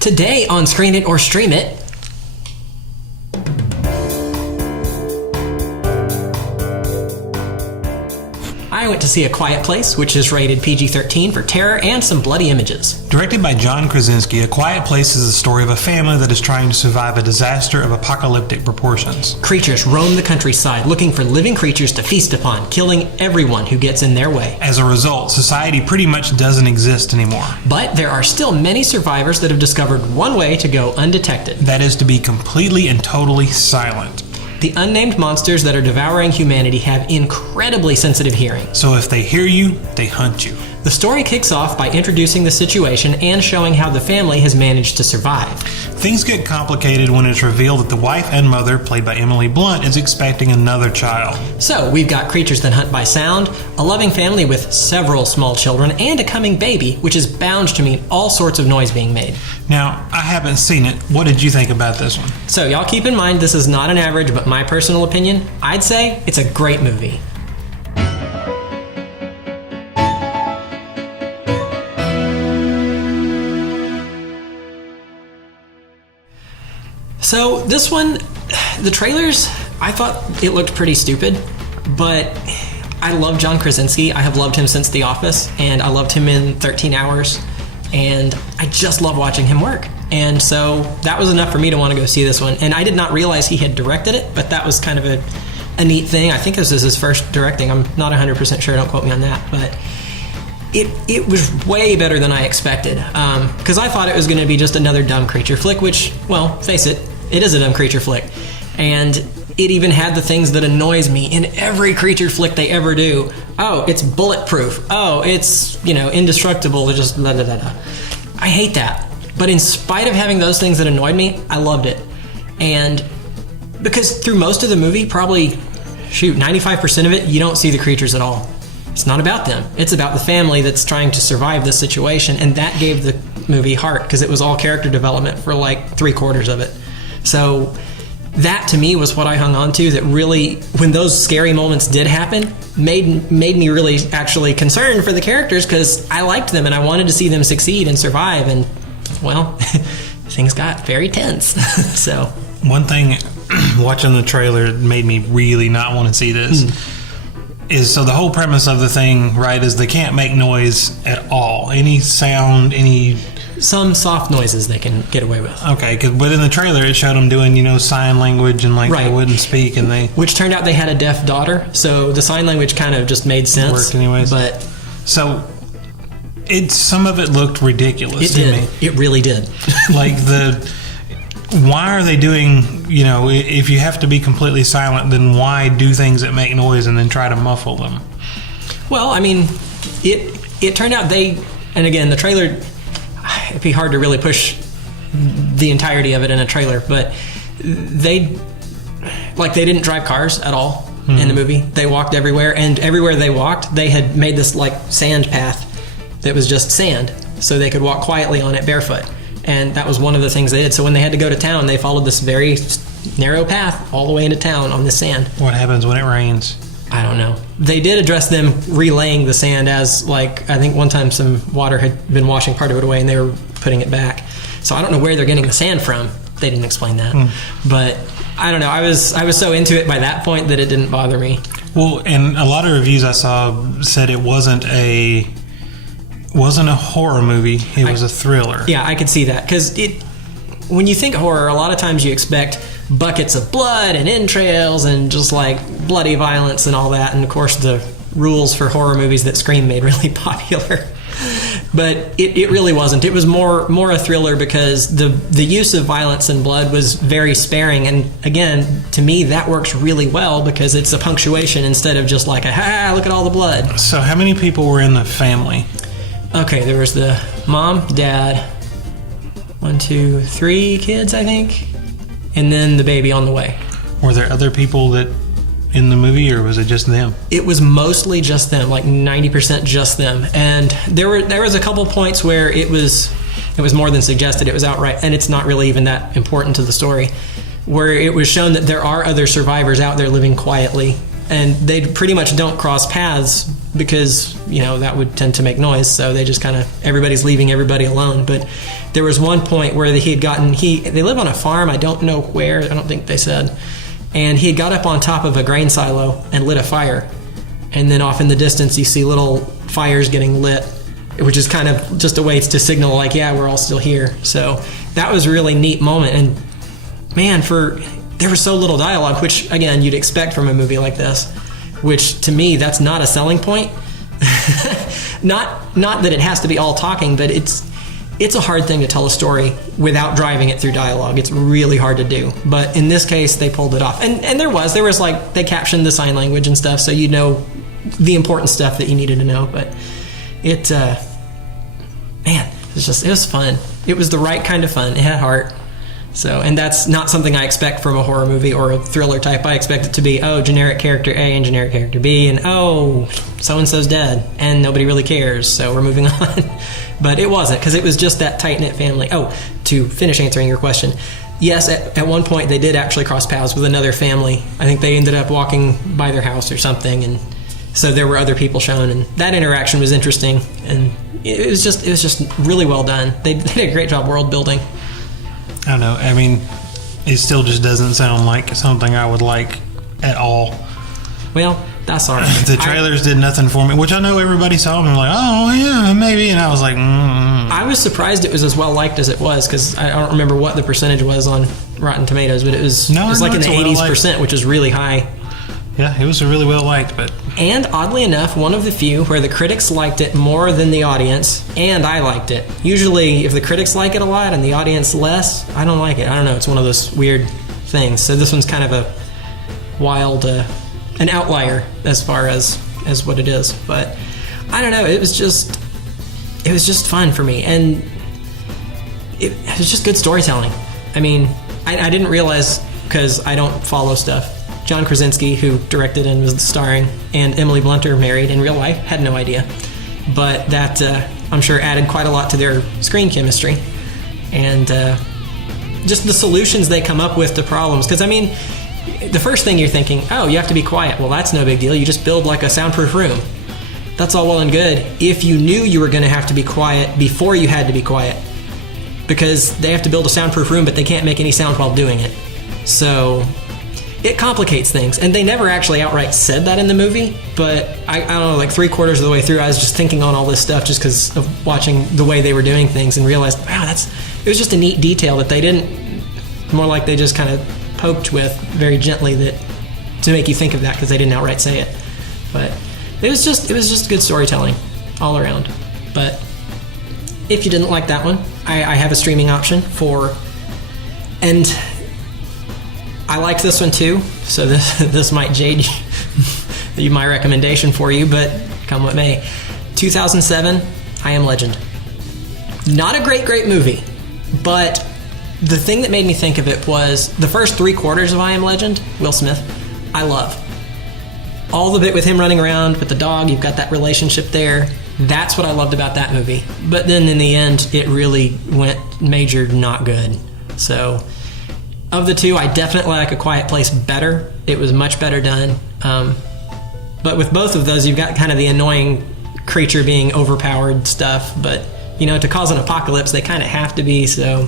Today on Screen It or Stream It, I went to see A Quiet Place, which is rated PG-13 for terror and some bloody images. Directed by John Krasinski, A Quiet Place is the story of a family that is trying to survive a disaster of apocalyptic proportions. Creatures roam the countryside looking for living creatures to feast upon, killing everyone who gets in their way. As a result, society pretty much doesn't exist anymore. But there are still many survivors that have discovered one way to go undetected. That is to be completely and totally silent. The unnamed monsters that are devouring humanity have incredibly sensitive hearing. So if they hear you, they hunt you. The story kicks off by introducing the situation and showing how the family has managed to survive. Things get complicated when it's revealed that the wife and mother, played by Emily Blunt, is expecting another child. So we've got creatures that hunt by sound, a loving family with several small children, and a coming baby, which is bound to mean all sorts of noise being made. Now, I haven't seen it. What did you think about this one? So y'all keep in mind this is not an average, but my personal opinion, I'd say it's a great movie. So this one, the trailers, I thought it looked pretty stupid, but I love John Krasinski. I have loved him since The Office, and I loved him in 13 Hours, and I just love watching him work. And so that was enough for me to want to go see this one. And I did not realize he had directed it, but that was kind of a neat thing. I think this is his first directing. I'm not 100% sure, don't quote me on that, but it was way better than I expected, because I thought it was going to be just another dumb creature flick, which, well, face it, it is a dumb creature flick. And it even had the things that annoys me in every creature flick they ever do. Oh, it's bulletproof. Oh, it's, indestructible. It's just blah, blah, blah, blah. I hate that. But in spite of having those things that annoyed me, I loved it. And because through most of the movie, probably, 95% of it, you don't see the creatures at all. It's not about them. It's about the family that's trying to survive this situation, and that gave the movie heart, because it was all character development for like 3/4 of it. So that to me was what I hung on to, that really, when those scary moments did happen, made me really actually concerned for the characters, because I liked them and I wanted to see them succeed and survive, and well, things got very tense. So one thing watching the trailer made me really not want to see this. Is so the whole premise of the thing, right, is they can't make noise at all. Any sound, some soft noises they can get away with. Okay, but in the trailer it showed them doing, sign language and right. They wouldn't speak, and which turned out they had a deaf daughter, so the sign language kind of just made sense. Worked anyways. But so some of it looked ridiculous to me. It really did. Like why are they doing, if you have to be completely silent, then why do things that make noise and then try to muffle them? Well, I mean, it turned out and again, the trailer, it'd be hard to really push the entirety of it in a trailer, but they didn't drive cars at all in the movie. They walked everywhere, and everywhere they walked, they had made this sand path that was just sand, so they could walk quietly on it barefoot. And that was one of the things they did. So when they had to go to town, they followed this very narrow path all the way into town on the sand. What happens when it rains? I don't know. They did address them relaying the sand as, I think one time some water had been washing part of it away and they were putting it back. So I don't know where they're getting the sand from. They didn't explain that. But I don't know. I was so into it by that point that it didn't bother me. Well, and a lot of reviews I saw said it wasn't a horror movie. It was a thriller. Yeah, I could see that, because when you think horror, a lot of times you expect buckets of blood and entrails and just bloody violence and all that, and of course the rules for horror movies that Scream made really popular. But it really wasn't. It was more a thriller, because the use of violence and blood was very sparing, and again, to me that works really well because it's a punctuation instead of just look at all the blood. So how many people were in the family? Okay, there was the mom, dad, 1, 2, 3 kids, I think, and then the baby on the way. Were there other people that in the movie, or was it just them? It was mostly just them, 90% just them. And there was a couple points where it was more than suggested. It was outright, and it's not really even that important to the story, where it was shown that there are other survivors out there living quietly and they pretty much don't cross paths because, you know, that would tend to make noise. So they just kind of, everybody's leaving everybody alone. But there was one point where they live on a farm. I don't know where. I don't think they said. And he had got up on top of a grain silo and lit a fire. And then off in the distance, you see little fires getting lit, which is kind of just a way to signal, like, yeah, we're all still here. So that was a really neat moment. And man, there was so little dialogue, which, again, you'd expect from a movie like this, which to me, that's not a selling point. Not that it has to be all talking, but it's a hard thing to tell a story without driving it through dialogue. It's really hard to do. But in this case, they pulled it off. And there was like, they captioned the sign language and stuff, so you know the important stuff that you needed to know. But it was fun. It was the right kind of fun. It had heart. So, and that's not something I expect from a horror movie or a thriller type. I expect it to be, generic character A and generic character B, and so-and-so's dead, and nobody really cares, so we're moving on. But it wasn't, because it was just that tight-knit family. To finish answering your question, yes, at one point they did actually cross paths with another family. I think they ended up walking by their house or something, and so there were other people shown, and that interaction was interesting, and it was just really well done. They did a great job world building. I know. I mean, it still just doesn't sound like something I would like at all. Well, that's all right. The trailers did nothing for me, which I know everybody saw them and like, oh, yeah, maybe. And I was like, I was surprised it was as well liked as it was, because I don't remember what the percentage was on Rotten Tomatoes, but it was like in the 80s%, which is really high. Yeah, it was really well liked, but... And oddly enough, one of the few where the critics liked it more than the audience, and I liked it. Usually, if the critics like it a lot and the audience less, I don't like it. I don't know, it's one of those weird things. So this one's kind of a wild, an outlier as far as what it is. But I don't know, it was just fun for me, and it was just good storytelling. I mean, I didn't realize, because I don't follow stuff, John Krasinski, who directed and was starring, and Emily Blunt are married in real life. Had no idea. But that, I'm sure, added quite a lot to their screen chemistry. And just the solutions they come up with to problems. Because, I mean, the first thing you're thinking, you have to be quiet. Well, that's no big deal. You just build like a soundproof room. That's all well and good if you knew you were going to have to be quiet before you had to be quiet. Because they have to build a soundproof room, but they can't make any sound while doing it. So... it complicates things, and they never actually outright said that in the movie, but I don't know, like 3/4 of the way through, I was just thinking on all this stuff just because of watching the way they were doing things, and realized, wow, it was just a neat detail that they didn't, more like they just kind of poked with very gently that to make you think of that, because they didn't outright say it. But it was just good storytelling all around. But if you didn't like that one, I have a streaming option and I liked this one too, so this might jade you, my recommendation for you, but come what may. 2007, I Am Legend. Not a great movie, but the thing that made me think of it was the first 3/4 of I Am Legend, Will Smith, I love. All the bit with him running around with the dog, you've got that relationship there. That's what I loved about that movie. But then in the end, it really went major not good. So... of the two, I definitely like A Quiet Place better. It was much better done. But with both of those, you've got kind of the annoying creature being overpowered stuff. But, to cause an apocalypse, they kind of have to be, so...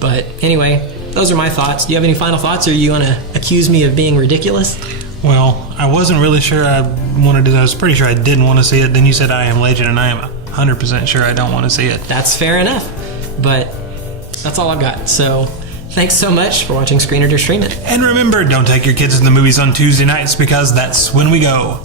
But anyway, those are my thoughts. Do you have any final thoughts, or you want to accuse me of being ridiculous? Well, I wasn't really sure I wanted to... I was pretty sure I didn't want to see it. Then you said I Am Legend, and I am 100% sure I don't want to see it. That's fair enough. But that's all I've got, so... thanks so much for watching Screener to Stream It. And remember, don't take your kids to the movies on Tuesday nights, because that's when we go.